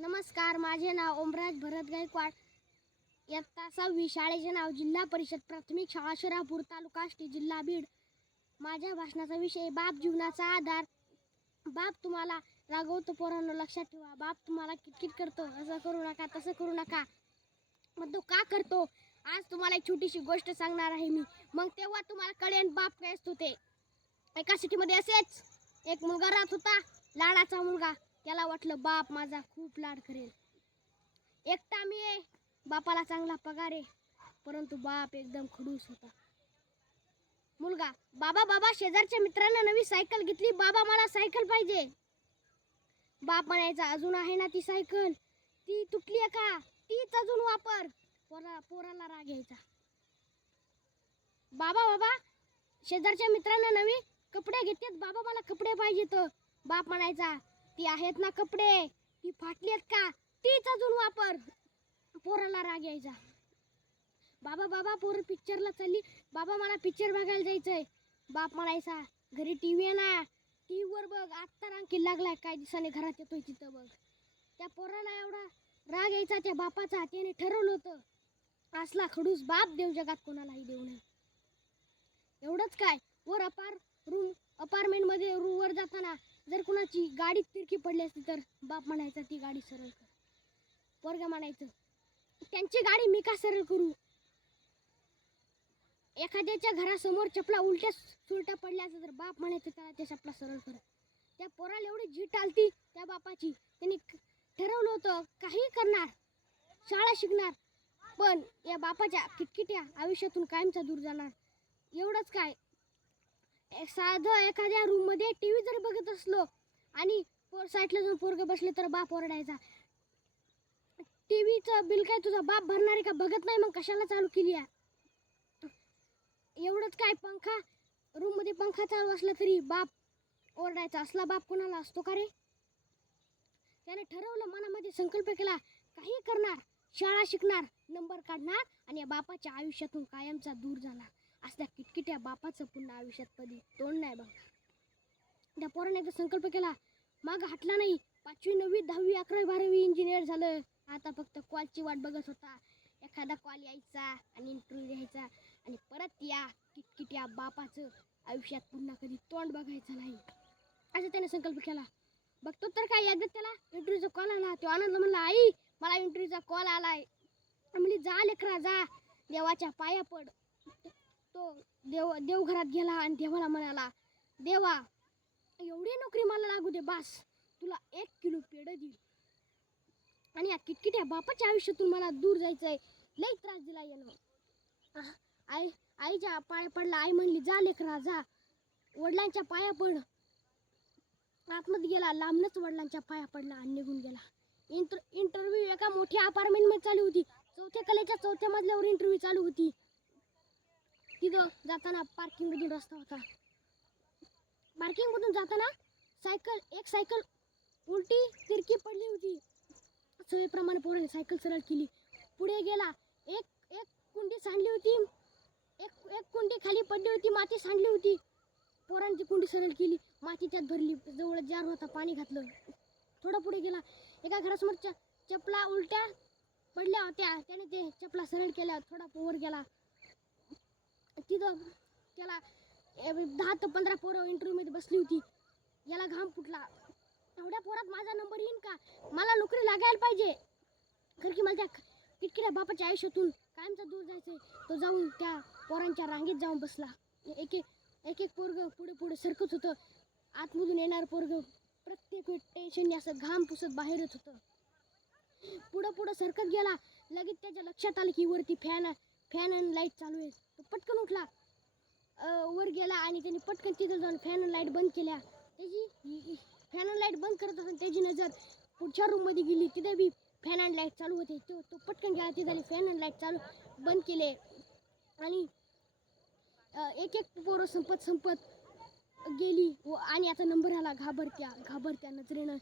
नमस्कार, माझे नाव ओमराज भरत गायकवाड. इयत्ता 6वी. शाळेचे नाव जिल्हा परिषद प्राथमिक शाळा शिरापूर, तालुका आष्टी, जिल्हा बीड. माझ्या भाषणाचा विषय बाप जीवनाचा आधार. बाप तुम्हाला रागवतो पोरांनो, लक्षात ठेवा. बाप तुम्हाला किटकिट करतो, असं करू नका, तसं करू नका, मग तो का करतो? आज तुम्हाला एक छोटीशी गोष्ट सांगणार आहे मी. मग तेव्हा तुम्हाला कळेल बाप काय असतो ते. एका सिटीमध्ये असेच एक मुलगा राहत होता, लाडाचा मुलगा. त्याला वाटलं बाप माझा खूप लाड करेल. एकटा मी आहे, बापाला चांगला पगार आहे, परंतु बाप एकदम खडूस होता. मुलगा, बाबा बाबा शेजारच्या मित्रांना नवी सायकल घेतली, बाबा मला सायकल पाहिजे. बाप म्हणायचा, अजून आहे ना ती सायकल, ती तुटली आहे का, तीच अजून वापर. पोराला राग यायचा. बाबा बाबा शेजारच्या मित्रांना नवी कपडे घेतलेत, बाबा मला कपडे पाहिजेत. बाप म्हणायचा, ती आहेत ना कपडे, ती फाटली आहेत का, तीच अजून वापर. पोराला राग यायचा. बाबा बाबा पोर पिक्चरला चालली, बाबा मला पिक्चर बघायला जायचंय. बाप म्हणायचा, घरी टीव्ही आहे ना, टीव्हीवर बघ, आत्ता रांकी लागलाय, काय दिवसाने घरात येतोय तिथं बघ. त्या पोराला एवढा राग यायचा त्या बापाचा. त्याने ठरवलं होतं, असला खडूस बाप देव जगात कोणालाही देऊ नये. एवढंच काय, वर अपार्टमेंटमध्ये वर जाताना जर कुणाची गाडी तिरकी पडली असती तर बाप म्हणायचा, ती गाडी सरळ कर. पोरगा म्हणायचं, त्यांची गाडी मी का सरळ करू. एखाद्याच्या घरासमोर चपला उलट्या सुलट्या पडल्या असं तर बाप म्हणायचं, त्याला त्या चपला सरळ कर. त्या पोराला एवढी झीट आलती त्या बापाची. त्यांनी ठरवलं होतं, काही करणार, शाळा शिकणार, पण या बापाच्या किटकिट्या आयुष्यातून कायमचा दूर जाणार. एवढंच काय, साधं एखाद्या रूम मध्ये टीव्ही जरी बघत असलो आणि साईडला जाऊन पोरग बसले तर बाप ओरडायचा, टीव्हीचं बिल काय तुझा बाप भरणार आहे का, बघत नाही मग कशाला चालू केली आहे. एवढंच काय, पंखा रूम मध्ये पंखा चालू असला तरी बाप ओरडायचा. असला बाप कोणाला असतो का रे. त्याने ठरवलं, मनामध्ये संकल्प केला, काही करणार, शाळा शिकणार, नंबर काढणार आणि या बापाच्या आयुष्यातून कायमचा दूर जाणार. असल्या किटकिट्या बापाचं पुन्हा आयुष्यात कधी तोंड नाही बघणार. त्या पोराने एकदा संकल्प केला, माग हटला नाही. 5वी 9वी 10वी 11वी 12वी इंजिनियर झालं. आता फक्त कॉलची वाट बघत होता. एखादा कॉल यायचा आणि इंटरव्ह्यू द्यायचा आणि परत या किटकिट्या बापाचं आयुष्यात पुन्हा कधी तोंड बघायचं नाही, असं त्याने संकल्प केला. बघतो तर काय, एकदा त्याला इंटरव्ह्यूचा कॉल आला. तो आनंद म्हणला, आई मला इंटरव्ह्यूचा कॉल आलाय. म्हणली, जा लेकरा जा, देवाच्या पाया पड. तो देवघरात गेला आणि देवाला म्हणाला, देवा एवढी नोकरी मला लागू दे, बास, तुला 1 किलो पेढ देईल. आणि या किटकिट्या बापाच्या आयुष्यातून मला दूर जायचंय, लई त्रास दिला यानं. आईच्या पाया पडला. आई म्हणली, जा लेकरा जा, वडिलांच्या पाया पड. आतमध्ये गेला, लांबनच वडिलांच्या पाया पडला आणि निघून गेला. इंटरव्ह्यू एका मोठ्या अपार्टमेंट मध्ये चालू होती. 4थ्या कलेच्या 4थ्या मजल्यावर इंटरव्ह्यू चालू होती. तिथं जाताना पार्किंग मधून रस्ता होता. पार्किंग मधून जाताना एक सायकल उलटी तिरकी पडली होती. सवयीप्रमाणे पोराने सायकल सरळ केली, पुढे गेला. एक कुंडी सांडली होती, एक कुंडी खाली पडली होती, माती सांडली होती. पोरांची कुंडी सरळ केली, माती त्यात भरली. जवळ जार होता, पाणी घातलं. थोडा पुढे गेला, एका घरासमोर चपला उलट्या पडल्या होत्या. त्याने ते चपला सरळ केल्या. थोडा वर गेला, तिथं त्याला 10 ते 15 पोरं इंटरव्ह्यू मध्ये बसली होती. याला घाम फुटला, एवढ्या पोरात माझा नंबर येईन का, मला नोकरी लागायला पाहिजे, कारण की मला त्या किटकिट्या बापाच्या आयुष्यातून कायमचा दूर जायचंय. तो जाऊन त्या पोरांच्या रांगेत जाऊन बसला. एक पोरग पुढे पुढे सरकत होतं. आतमधून येणार पोरग प्रत्येक टेन्शनने असं घाम पुसत बाहेर येत होतं. पुढं पुढं सरकत गेला. लगेच त्याच्या लक्षात आलं की वरती फॅन आणि लाईट चालू आहे. तो पटकन उठला, वर गेला आणि त्याने पटकन तिथं जाऊन फॅन आणि लाईट बंद केल्या. त्याची फॅन आणि लाईट बंद करत असताना त्याची नजर पुढच्या रूम मध्ये गेली. तिथे बी फॅन आणि लाईट चालू होते. तो पटकन गेला, तिथे फॅन आणि लाईट चालू बंद केले आणि एक पोरं संपत गेली आणि आता नंबर आला. घाबरत्या नजरेनं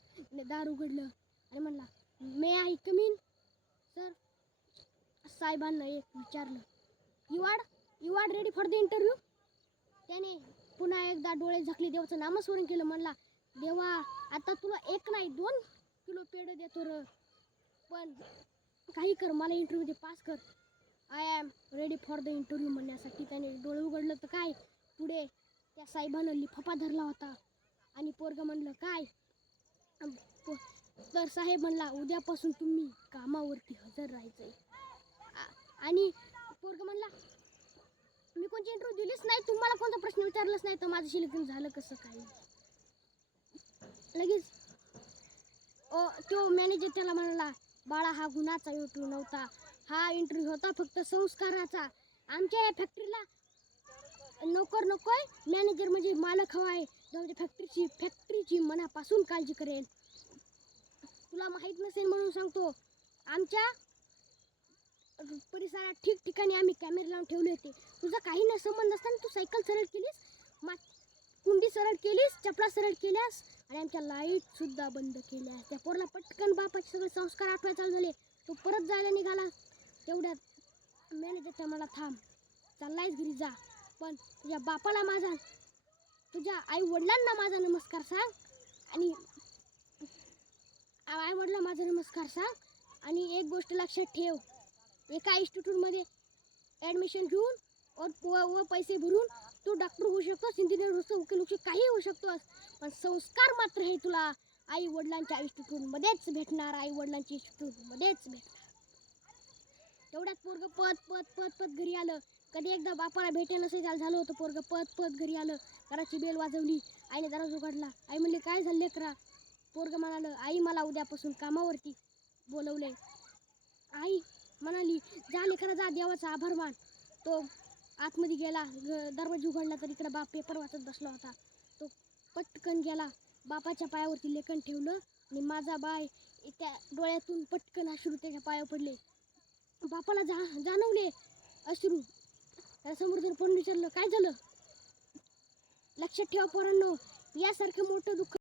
दार उघडलं आणि म्हणला, may I come in sir. साहेबांना एक विचारलं, you are ready for the interview. त्याने पुन्हा एकदा डोळे झाकले, देवाचं नामस्मरण केलं. म्हणला, देवा आता तुला 1 नाही 2 किलो पेढ देतो र. पण काही कर, मला इंटरव्ह्यूमध्ये पास कर. I am ready for the interview म्हणण्यासाठी त्याने डोळे उघडलं तर काय, पुढे त्या साहेबानं लिफाफा धरला होता. आणि पोरगं म्हणलं काय. तर साहेब म्हणला उद्यापासून तुम्ही कामावरती हजर राहायचंय. आणि पोरगं म्हणला मी कोणती इंटरव्ह्यू दिलीच नाही, तुम्हाला कोणता प्रश्न विचारलाच नाही, तर माझं सिलेक्शन झालं कसं काय. लगेच तो मॅनेजर त्याला म्हणाला बाळा हा गुन्हाचा इंटरव्ह्यू नव्हता, हा इंटरव्ह्यू होता फक्त संस्काराचा. आमच्या या फॅक्टरीला नोकर नकोय, मॅनेजर म्हणजे मालक हवा आहे, जो म्हणजे फॅक्टरीची मनापासून काळजी करेल. तुला माहीत नसेल म्हणून सांगतो, आमच्या परिसरात ठिकठिकाणी आम्ही कॅमेरे लावून ठेवले होते. तुझा काही न संबंध असताना तू सायकल सरळ केलीस, कुंडी सरळ केलीस, चपला सरळ केल्यास आणि आमच्या लाईट सुद्धा बंद केल्या. त्या पोरला पटकन बापाचे सगळे संस्कार आठवायला चालू झाले. तो परत जायला निघाला. तेवढ्यात मॅनेजर मला थांब, चाललायस घरी जा, पण तुझ्या बापाला माझा, तुझ्या आई वडिलांना माझा नमस्कार सांग. आणि आई वडिलांना माझा नमस्कार सांग. आणि एक गोष्ट लक्षात ठेव, एका इन्स्टिट्यूटमध्ये ॲडमिशन घेऊन व पैसे भरून तू डॉक्टर होऊ शकतोस, इंजिनियर होऊ शकतो, वकील होऊ शकतो, काही होऊ शकतोस, पण संस्कार मात्र हे तुला आई वडिलांच्या इन्स्टिट्यूटमध्येच भेटणार, आई वडिलांच्या इन्स्टिट्यूटमध्येच भेटणार. तेवढ्यात पोरगं पत घरी आलं. कधी एकदा बापाला भेटे नसे झालं होतं. पोरगं पत घरी आलं. घराची बेल वाजवली, आईने दरवाजा उघडला. आई म्हणली काय झालं लेकरा. पोरगं म्हणालं आई मला उद्यापासून कामावरती बोलवले. आई म्हणाली जा लेकरा जा, देवाचा आभार मान. तो आतमध्ये गेला, दरवाजा उघडला तर इकडे बाप पेपर वाचत बसला होता. तो पटकन गेला, बापाच्या पायावरती लेखन ठेवलं आणि माझा बाय त्या डोळ्यातून पटकन अश्रू त्याच्या पायावर पडले. बापाला जाणवले अश्रू. त्याला समोर जर पण विचारलं काय झालं. लक्षात ठेवा पोरांनो, यासारखं मोठं दुःख